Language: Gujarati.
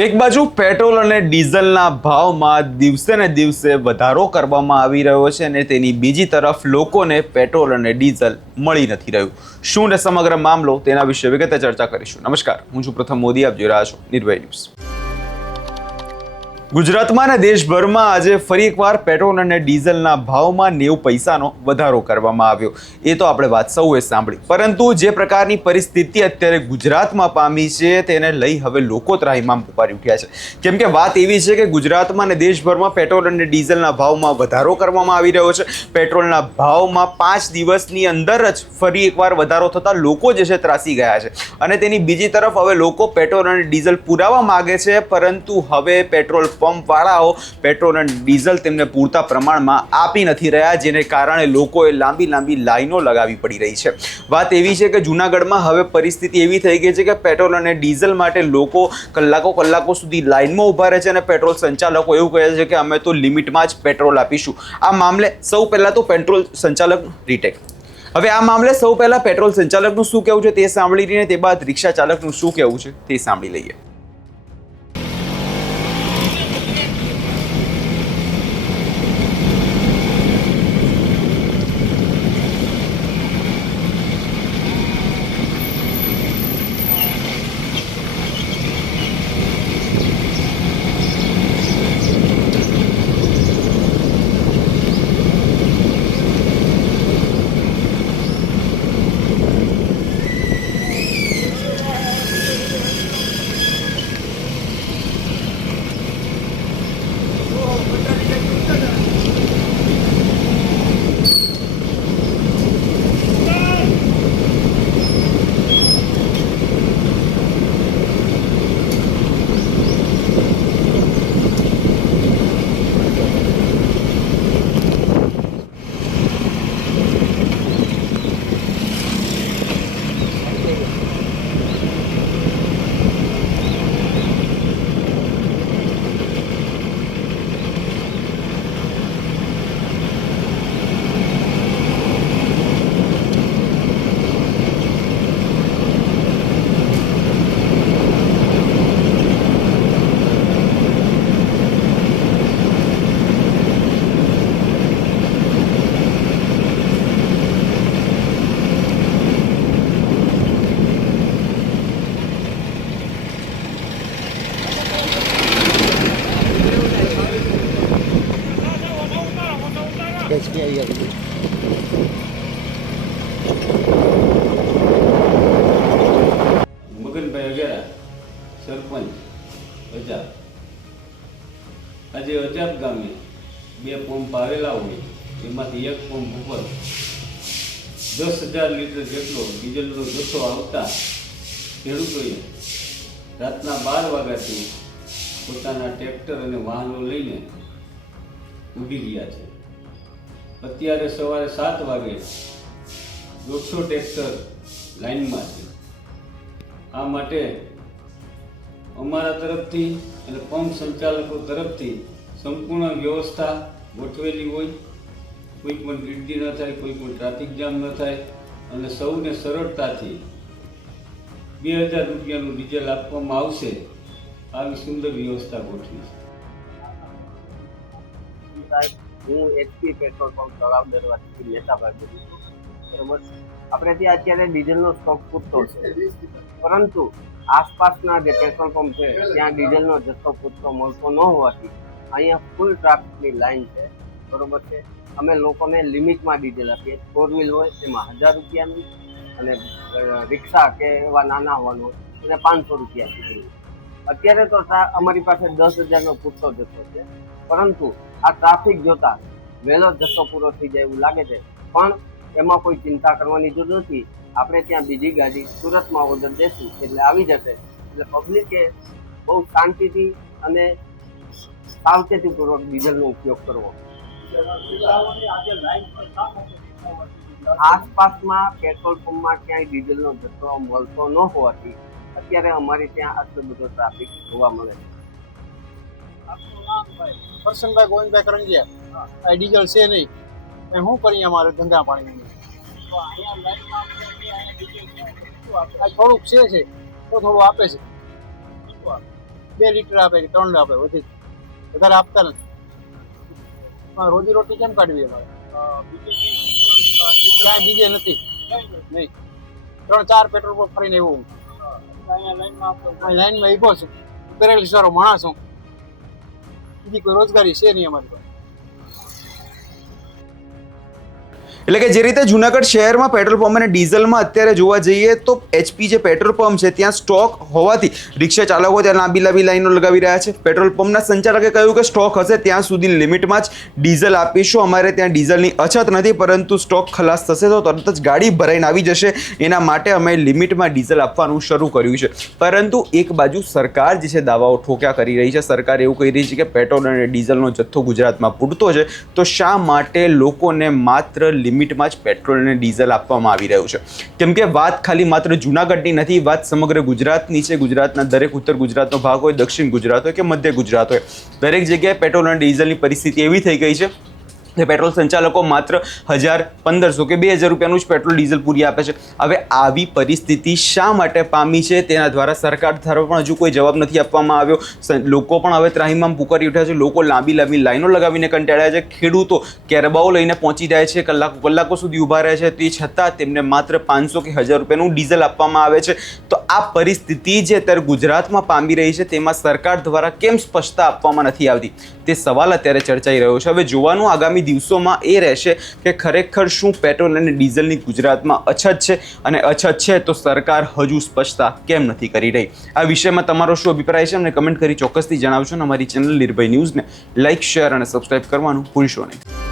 એક બાજુ પેટ્રોલ અને ડીઝલના ભાવમાં દિવસે ને દિવસે વધારો કરવામાં આવી રહ્યો છે અને તેની બીજી તરફ લોકોને પેટ્રોલ અને ડીઝલ મળી નથી રહ્યું. શું ને સમગ્ર મામલો તેના વિશે વિગતે ચર્ચા કરીશું. નમસ્કાર, હું છું પ્રથમ મોદી, આપ જોઈ રહ્યા છો નિર્ભય ન્યૂઝ. ગુજરાતમાં અને દેશભરમાં આજે ફરી એકવાર પેટ્રોલ અને ડીઝલના ભાવમાં 90 પૈસાનો વધારો કરવામાં આવ્યો. એ તો આપણે વાત સૌએ સાંભળી, પરંતુ જે પ્રકારની પરિસ્થિતિ અત્યારે ગુજરાતમાં પામી છે તેને લઈ હવે લોકો ત્રાહિમામ પુકારી ઉઠ્યા છે. કેમ કે વાત એવી છે કે ગુજરાતમાં અને દેશભરમાં પેટ્રોલ અને ડીઝલના ભાવમાં વધારો કરવામાં આવી રહ્યો છે. પેટ્રોલના ભાવમાં 5 દિવસની અંદર જ ફરી એકવાર વધારો થતાં લોકો જે છે ત્રાસી ગયા છે. અને તેની બીજી તરફ હવે લોકો પેટ્રોલ અને ડીઝલ પુરાવા માગે છે, પરંતુ હવે પેટ્રોલ પંપવાળાઓ પેટ્રોલ અને ડીઝલ તેમને પૂરતા પ્રમાણમાં આપી નથી રહ્યા, જેને કારણે લોકોએ લાંબી લાઈનો લગાવી પડી રહી છે. વાત એવી છે કે જૂનાગઢમાં હવે પરિસ્થિતિ એવી થઈ ગઈ છે કે પેટ્રોલ અને ડીઝલ માટે લોકો કલાકો સુધી લાઈનમાં ઊભા રહે છે અને પેટ્રોલ સંચાલકો એવું કહે છે કે અમે તો લિમિટમાં જ પેટ્રોલ આપીશું. આ મામલે સૌ પહેલાં તો પેટ્રોલ સંચાલક રીટેક હવે આ મામલે સૌ પહેલાં પેટ્રોલ સંચાલકનું શું કહેવું છે તે સાંભળી લઈએ, તે બાદ રિક્ષા ચાલકનું શું કહેવું છે તે સાંભળી લઈએ. મગનભાઈ અગેરા, સરપંચ અજાબ. આજે અજાબ ગામે 2 પંપ આવેલા હોય, એમાંથી એક પંપ ઉપર 10,000 લીટર જેટલો ડીઝલનો જથ્થો આવતા ખેડૂતોએ રાતના 12 વાગ્યાથી પોતાના ટ્રેક્ટર અને વાહનો લઈને ઊભી ગયા છે. અત્યારે સવારે 7 વાગે 150 ટ્રેક્ટર લાઇનમાં છે. આ માટે અમારા તરફથી અને પંપ સંચાલકો તરફથી સંપૂર્ણ વ્યવસ્થા ગોઠવેલી હોય, કોઈ પણ ગીર્દી ન થાય, કોઈ પણ ટ્રાફિક જામ ન થાય અને સૌને સરળતાથી 2,000 રૂપિયાનું ડીઝલ આપવામાં આવશે, આવી સુંદર વ્યવસ્થા ગોઠવી છે. હું એચપી પેટ્રોલ પંપ તળાવ દરવાજાથી મહેતાભાઈ બોલું છું. બરાબર, આપણે ત્યાં અત્યારે ડીઝલનો સ્ટોક પૂરતો છે, પરંતુ આસપાસના જે પેટ્રોલ પંપ છે ત્યાં ડીઝલનો જથ્થો પૂરતો મળતો ન હોવાથી અહીંયા ફૂલ ટ્રાફિકની લાઈન છે. બરોબર છે, અમે લોકોને લિમિટમાં ડીઝલ આપીએ. 4 વ્હીલ હોય તેમાં 1,000 રૂપિયાની અને રિક્ષા કે એવા નાના વાહન હોય એને 500 રૂપિયા સુધી. અત્યારે તો અમારી પાસે 10,000નો પૂરતો જથ્થો છે, પરંતુ આ ટ્રાફિક જોતા વહેલો જથ્થો પૂરો થઈ જાય એવું લાગે છે. પણ એમાં કોઈ ચિંતા કરવાની જરૂર નથી. આપણે ત્યાં બીજી ગાડી સુરતમાં ઓર્ડર દેશું એટલે આવી જશે. એટલે પબ્લિકે બહુ શાંતિથી અને સાવચેતીપૂર્વક ડીઝલનો ઉપયોગ કરવો. આસપાસમાં પેટ્રોલ પંપમાં ક્યાંય ડીઝલનો જથ્થો મળતો ન હોવાથી અત્યારે અમારી ત્યાં આટલો બધો ટ્રાફિક જોવા મળે છે. કરશનભાઈ ગોવિંદભાઈ કરંગિયા, આ ડીઝલ છે નહીં, શું કરીએ અમારે ધંધા પાણી? થોડુંક છે તો થોડું આપે છે. 2 લીટર આપે કે 3 આપે, વધારે આપતા નથી. રોજી રોટી કેમ કાઢવી અમારે? ક્યાંય બીજે નથી, નહીં. 3-4 પેટ્રોલ પંપ ફરીને એવું લાઈનમાં ઊભો છું, પેરેલીસ વાળો માણસ છું, બીજી કોઈ રોજગારી છે નહીં અમારી પાસે. એટલે કે જે રીતે જુનાગઢ શહેરમાં પેટ્રોલ પંપ અને ડીઝલમાં અત્યારે જોવા જઈએ તો એચપી જે પેટ્રોલ પંપ છે ત્યાં સ્ટોક હોવાથી રિક્ષા ચાલકો ત્યાં લાંબી લાઈનો લગાવી રહ્યા છે. પેટ્રોલ પંપના સંચાલકે કહ્યું કે સ્ટોક હશે ત્યાં સુધી લિમિટમાં જ ડીઝલ આપીશું, અમારે ત્યાં ડીઝલની અછત નથી, પરંતુ સ્ટોક ખલાસ થશે તો તરત જ ગાડી ભરાઈને આવી જશે, એના માટે અમે લિમિટમાં ડીઝલ આપવાનું શરૂ કર્યું છે. પરંતુ એક બાજુ સરકાર જે છે દાવાઓ ઠોક્યા કરી રહી છે. સરકાર એવું કહી રહી છે કે પેટ્રોલ અને ડીઝલનો જથ્થો ગુજરાતમાં પૂરતો છે, તો શા માટે લોકોને માત્ર લિમિટમાં જ પેટ્રોલ અને ડીઝલ આપવામાં આવી રહ્યું છે? કેમ કે વાત ખાલી માત્ર જુનાગઢની નથી, વાત સમગ્ર ગુજરાતની છે. ગુજરાતના દરેક ઉત્તર ગુજરાતનો ભાગ હોય, દક્ષિણ ગુજરાત હોય કે મધ્ય ગુજરાત હોય, દરેક જગ્યાએ પેટ્રોલ અને ડીઝલની પરિસ્થિતિ એવી થઈ ગઈ છે કે પેટ્રોલ સંચાલકો માત્ર 1000, 1500 કે 2000 રૂપિયાનું જ પેટ્રોલ ડીઝલ પૂરી આપે છે. હવે આવી પરિસ્થિતિ શા માટે પામી છે તેના દ્વારા સરકાર દ્વારા પણ હજુ કોઈ જવાબ નથી આપવામાં આવ્યો. લોકો પણ હવે ત્રાહિમામ પુકારી ઉઠ્યા છે. લોકો લાંબી લાઈનો લગાવીને કંટાળ્યા છે. ખેડૂતો કેરબાઓ લઈને પહોંચી જાય છે, કલાકો સુધી ઊભા રહે છે, તે છતાં તેમને માત્ર 500 કે 1000 રૂપિયાનું ડીઝલ આપવામાં આવે છે. તો આ પરિસ્થિતિ જે અત્યારે ગુજરાતમાં પામી રહી છે તેમાં સરકાર દ્વારા કેમ સ્પષ્ટતા આપવામાં નથી આવતી તે સવાલ અત્યારે ચર્ચાઈ રહ્યો છે. હવે જોવાનું આગામી દિવસોમાં એ રહેશે કે ખરેખર શું પેટ્રોલ અને ડીઝલની ગુજરાતમાં અછત છે, અને અછત છે તો સરકાર હજુ સ્પષ્ટતા કેમ નથી કરી રહી. આ વિષયમાં તમારો શું અભિપ્રાય છે અમને કમેન્ટ કરી ચોક્કસથી જણાવશો. અને અમારી ચેનલ નિર્ભય ન્યૂઝને લાઇક, શેર અને સબસ્ક્રાઇબ કરવાનું ભૂલશો નહીં.